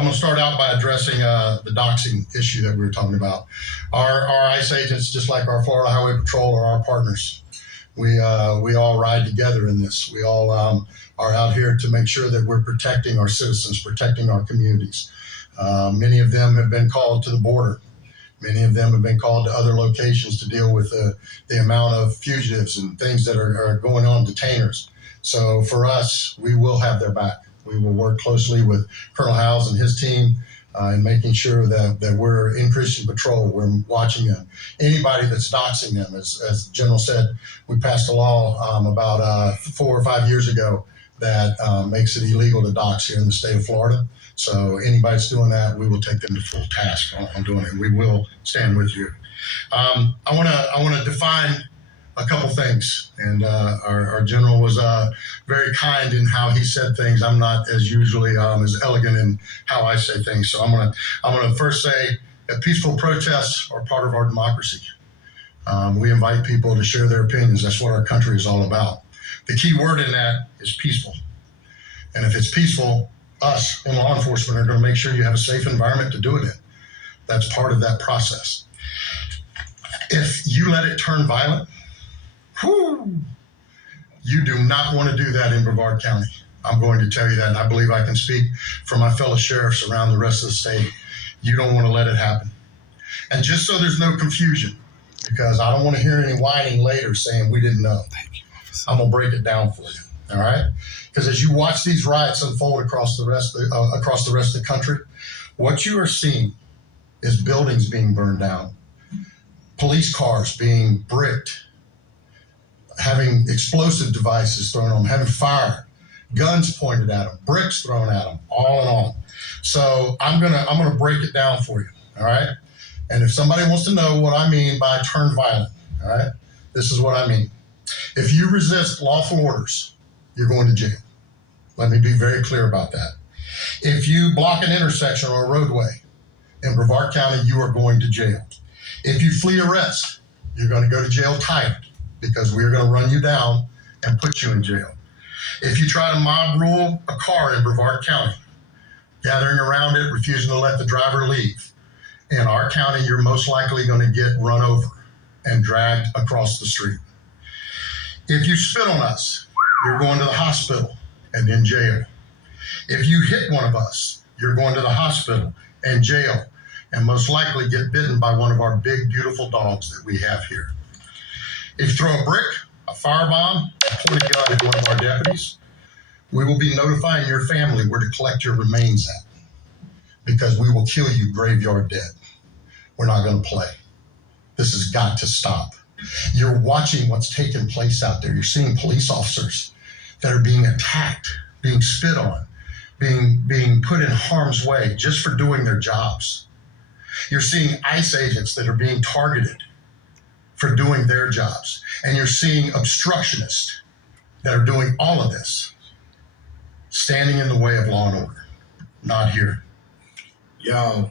I'm going to start out by addressing the doxing issue that we were talking about. Our ICE agents, just like our Florida Highway Patrol, are our partners. We all ride together in this. We all are out here to make sure that we're protecting our citizens, protecting our communities. Many of them have been called to the border. Many of them have been called to other locations to deal with the amount of fugitives and things that are going on, detainers. So for us, we will have their back. We will work closely with Colonel Howes and his team in making sure that we're increasing patrol. We're watching them. Anybody that's doxing them, as the General said, we passed a law about 4 or 5 years ago that makes it illegal to dox here in the state of Florida. So anybody that's doing that, we will take them to full task on doing it. We will stand with you. I want to define a couple things, and our general was very kind in how he said things. I'm not as usually as elegant in how I say things, so I'm gonna first say that peaceful protests are part of our democracy. We invite people to share their opinions. That's what our country is all about. The key word in that is peaceful, and if it's peaceful, us in law enforcement are going to make sure you have a safe environment to do it in. That's part of that process. If you let it turn violent, you do not want to do that in Brevard County. I'm going to tell you that, and I believe I can speak for my fellow sheriffs around the rest of the state. You don't want to let it happen. And just so there's no confusion, because I don't want to hear any whining later saying we didn't know. I'm going to break it down for you, all right? Because as you watch these riots unfold across the rest of the country, what you are seeing is buildings being burned down, police cars being bricked, having explosive devices thrown on them, having fire, guns pointed at them, bricks thrown at them, all in all. So I'm gonna break it down for you, all right? And if somebody wants to know what I mean by turn violent, all right, this is what I mean. If you resist lawful orders, you're going to jail. Let me be very clear about that. If you block an intersection or a roadway in Brevard County, you are going to jail. If you flee arrest, you're going to go to jail tight, because we are going to run you down and put you in jail. If you try to mob rule a car in Brevard County, gathering around it, refusing to let the driver leave, in our county, you're most likely going to get run over and dragged across the street. If you spit on us, you're going to the hospital and in jail. If you hit one of us, you're going to the hospital and jail, and most likely get bitten by one of our big, beautiful dogs that we have here. If you throw a brick, a firebomb, point a gun at one of our deputies, we will be notifying your family where to collect your remains at, because we will kill you graveyard dead. We're not going to play. This has got to stop. You're watching what's taking place out there. You're seeing police officers that are being attacked, being spit on, being put in harm's way just for doing their jobs. You're seeing ICE agents that are being targeted for doing their jobs. And you're seeing obstructionists that are doing all of this, standing in the way of law and order. Not here. Yo,